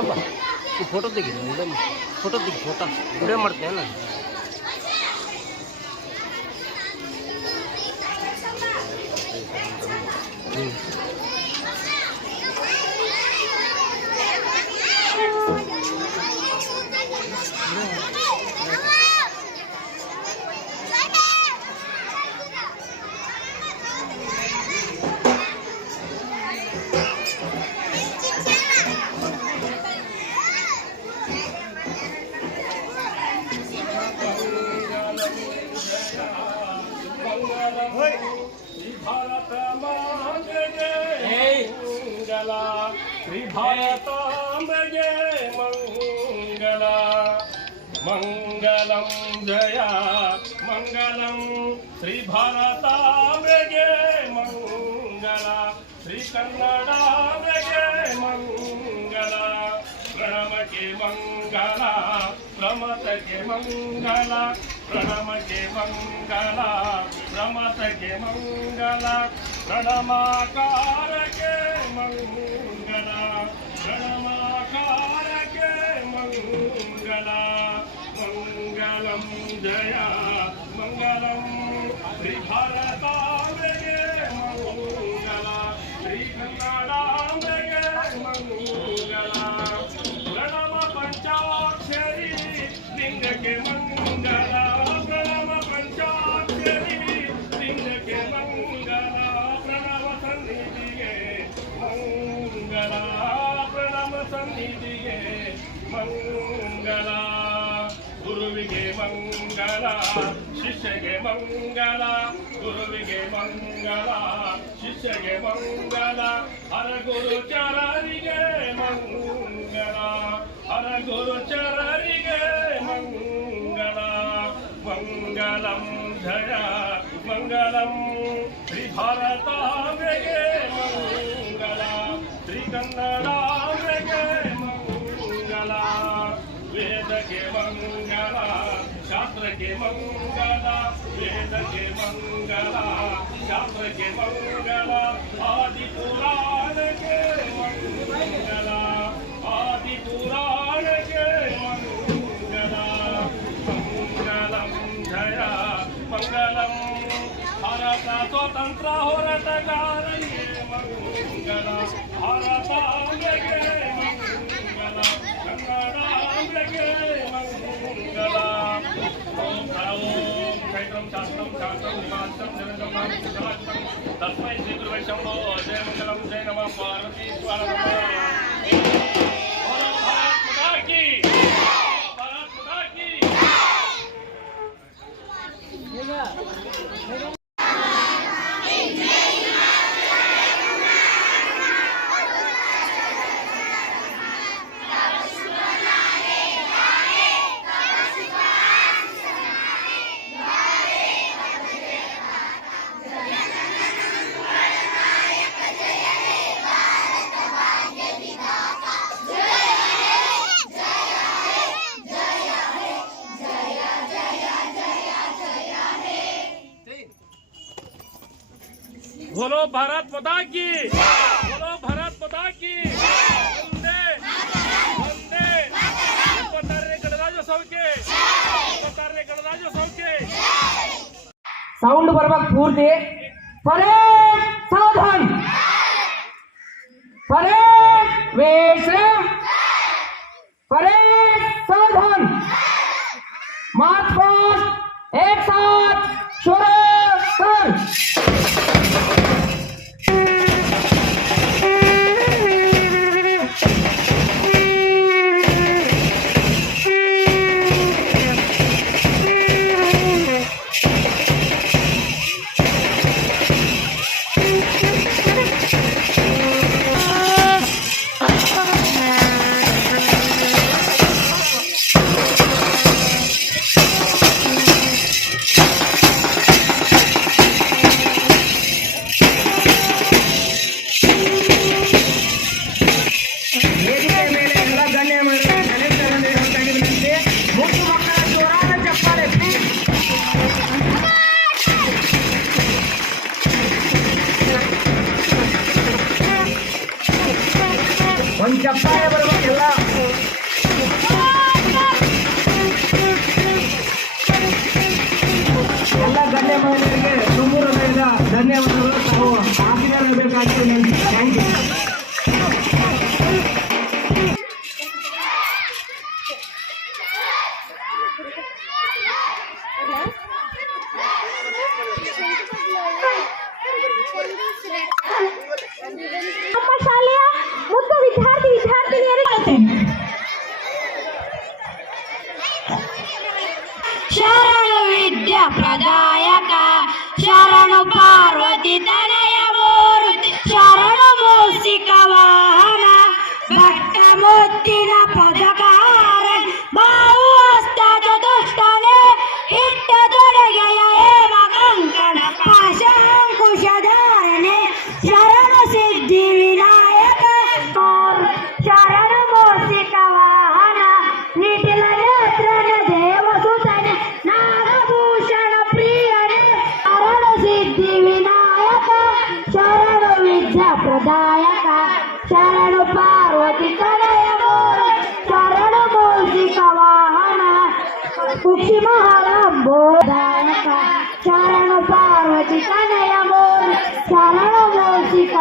ಬಾಬಾ ಈ ಫೋಟೋ ತೆಗಿ video photo ತೆಗಿ ಫೋಟೋ ವಿಡಿಯೋ ಮಾಡ್ತೀನಿ ನಾನು మంగళం జయ మంగళం శ్రీ భారతామృగే మంగళ శ్రీ కన్నడామృగే మంగళ ప్రణమకే మంగళ ప్రమతకే మంగళ ప్రణమకే మంగళ ప్రమతకే మంగళ ప్రణమాకారకే మంగళ. ಜಯ ಮಂಗಲಂ ಶ್ರೀ ಭಾರತಾಂಬೆಗೆ ಮಂಗಲ ಶ್ರೀ ಕನ್ನಡಾಂಬೆಗೆ ಮಂಗಲ ಪ್ರಣಮ ಪಂಚಾಕ್ಷರಿ ಲಿಂಗಕ್ಕೆ ಮಂಗಲ ಪ್ರಣಮ ಪಂಚಾಕ್ಷರಿ ಲಿಂಗಕ್ಕೆ ಮಂಗಲ ಪ್ರಣವ ಸನ್ನಿಧಿಗೆ ಮಂಗಲ ಪ್ರಣವ ಸನ್ನಿಧಿಗೆ ಮಂಗಲ ಗುರುವಿಗೆ ಮಂಗಲ ಶಿಷ್ಯಗೆ ಮಂಗಲ ಗುರುವಿಗೆ ಮಂಗಲ ಶಿಷ್ಯಗೆ ಮಂಗಲ ಹರ ಗುರು ಚರರಿಗೆ ಮಂಗಲ ಹರ ಗುರು ಚರರಿಗೆ ಮಂಗಲ ಮಂಗಲಂ ಜಯ ಮಂಗಲಂ ಶ್ರೀ ಭಾರತಾಂಬೆಗೆ ಮಂಗಲ ಶ್ರೀ ಕನ್ನಡಾಂಬೆಗೆ యాత్రకి మంగళ వేదకి మంగళ యాత్రకి మంగళ ఆది పురాణకే మంగళ ఆది పురాణకే మంగళ మంగళం జయ మంగళం భారత స్వతంత్ర హోరటగారయ్యే క్షేత్రం శాస్త్రం శాస్త్రం నివాసం నిరంజం తస్మై శ్రీ గురువై శంభో జయ మంగళం జయ నమ పార్వతీ స్వరణ बोलो भारत पता की। बोलो भारत पता की। वंदे। वंदे। पतारे गणराज्योत्सव के। पतारे गणराज्योत्सव के। साउंड बरबाद पूर्ति परे सावधान परे वेश கட்டாய ಎಲ್ಲ ಗಣ್ಯ ಮಹಿಳೆಯರಿಗೆ ತುಂಬೂರು ಧನ್ಯವಾದಗಳು ತಾವು ಆಶೀರ್ವಾದ ಬೇಕಾಗ್ತದೆ ಥ್ಯಾಂಕ್ ಯು ಮುತ್ತಿನ ಪದಕಾರ ಬಾವು ಹಸ್ತ ದುಷ್ಟನೆ ಇಟ್ಟ ತೊಡಗೆಯ ಹೇಮ ಕಂಕಣ ಪಾಶಾಂಕುಶಧಾರಣೆ, ಶರಣ ಸಿದ್ಧಿ ವಿನಾಯಕ ಶರಣ ಮೋಸಿಕ ವಾಹನ ನಿಟಿಲ ನೇತ್ರನ ದೇವಸುತನೆ, ನಾಗಭೂಷಣ ಪ್ರಿಯನೆ, ಶರಣ ಸಿದ್ಧಿ ವಿನಾಯಕ, ಶರಣ ವಿದ್ಯಾ ಪ್ರದಾಯಕ, ಶರಣು ಪಾರ್ವತಿ ಕಡೆಯ ಕುಕ್ಷಿ ಮಹಾರಂಭೋದಾಯಕ ಶರಣ ಪಾರ್ವತಿ ಕನೆಯ ಮೋರ್ ಶರಣ ಮೂಸಿಕ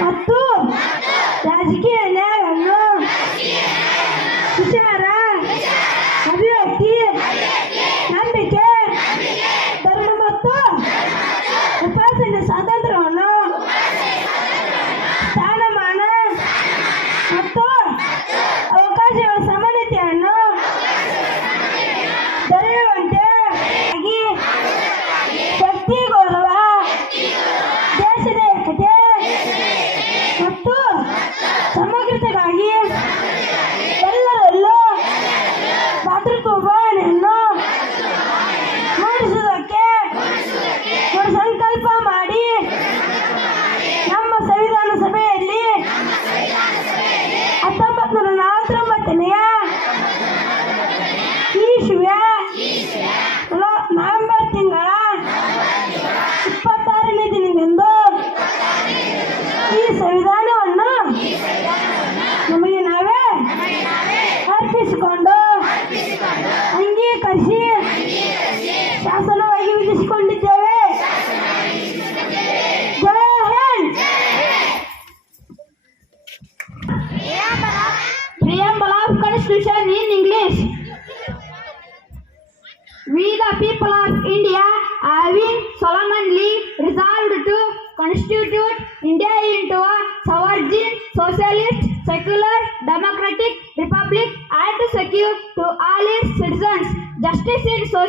ಮತ್ತು ರಾಜಕೀಯ ನ್ಯಾಯವನ್ನು ವಿಚಾರ ಅಭಿವ್ಯಕ್ತಿ ನಂಬಿಕೆ ಧರ್ಮ ಮತ್ತು ಉಪಾಸನೆ ಸ್ವಾತಂತ್ರ್ಯವನ್ನು ಸ್ಥಾನಮಾನ ಮತ್ತು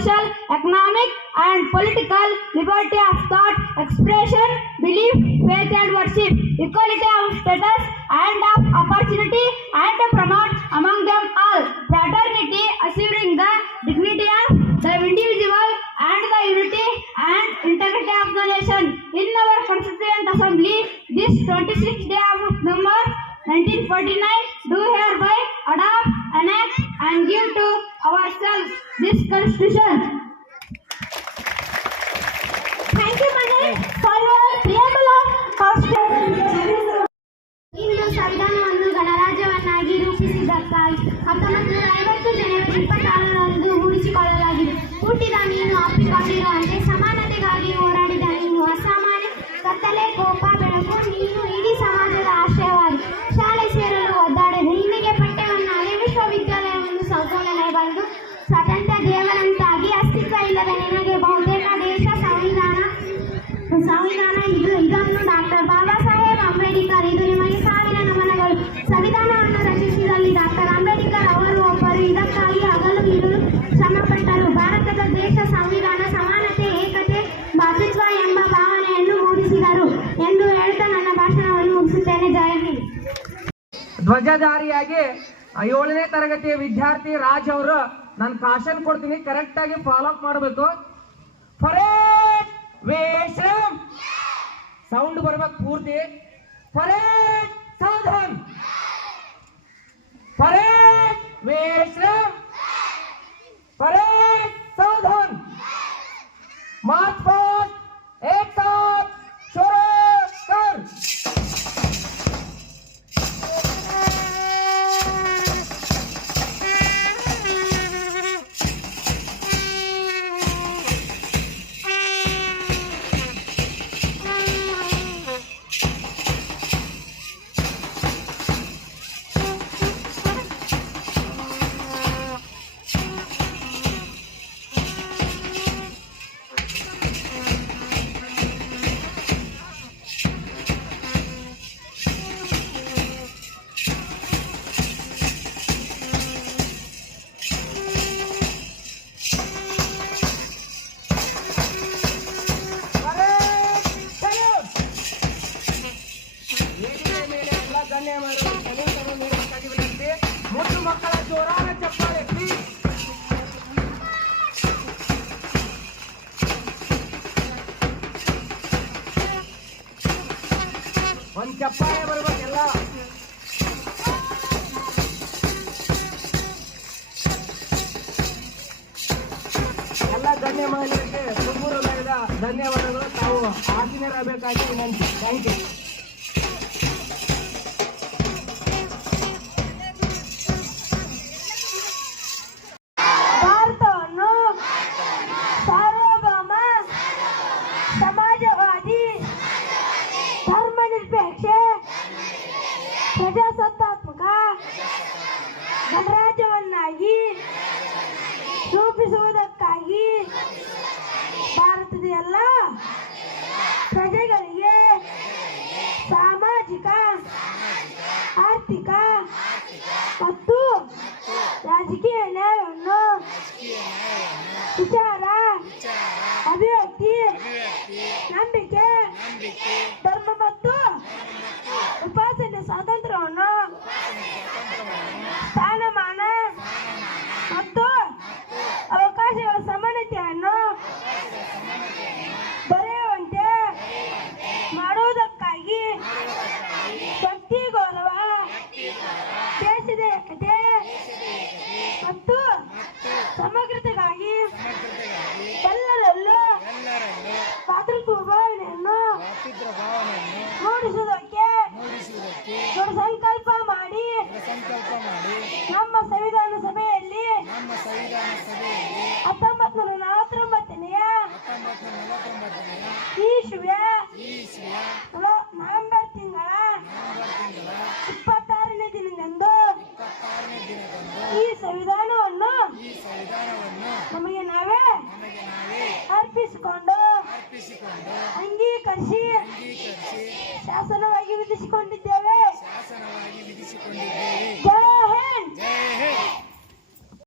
Social, economic and political liberty of thought, expression, belief, faith and worship, equality of status and of opportunity and promote among them all fraternity, assuring the dignity of the individual and the unity and integrity of the nation. In our Constituent Assembly, this 26th day of November 1949, do hereby adopt, enact and give to ourselves this Constitution. Thank you, Manoj, for your preamble of Constitution. ಇಂದು ಸಂವಿಧಾನವನ್ನು ಗಣರಾಜ್ಯವನ್ನಾಗಿ ರೂಪಿಸಿದ್ದಕ್ಕಾಗಿ ಹತ್ತೊಂಬತ್ತು ನೂರ ಐವತ್ತು ಜನವರಿ ಇಪ್ಪತ್ತಾರರಂದು ಉಳಿಸಿಕೊಳ್ಳಲಾಗಿದೆ ಹುಟ್ಟಿದ ನೀನು ಅಪ್ಪಿಕೊಂಡಿರುವಂತೆ ಸಮಾನತೆಗಾಗಿ ಹೋರಾಡಿದ ನೀನು ಅಸಾಮಾನ್ಯ ಕತ್ತಲೆ ಧ್ವಜಧಾರಿಯಾಗಿ ಏಳನೇ ತರಗತಿಯ ವಿದ್ಯಾರ್ಥಿ ರಾಜ್ ಅವರು ನಾನು ಕಾಶನ್ ಕೊಡ್ತೀನಿ ಕರೆಕ್ಟ್ ಆಗಿ ಫಾಲೋ ಅಪ್ ಮಾಡಬೇಕು. ಸೌಂಡ್ ಬರ್ಬೇಕು ಪೂರ್ತಿ. Sadhan. Sadhan. March fourth eight fire. Sila.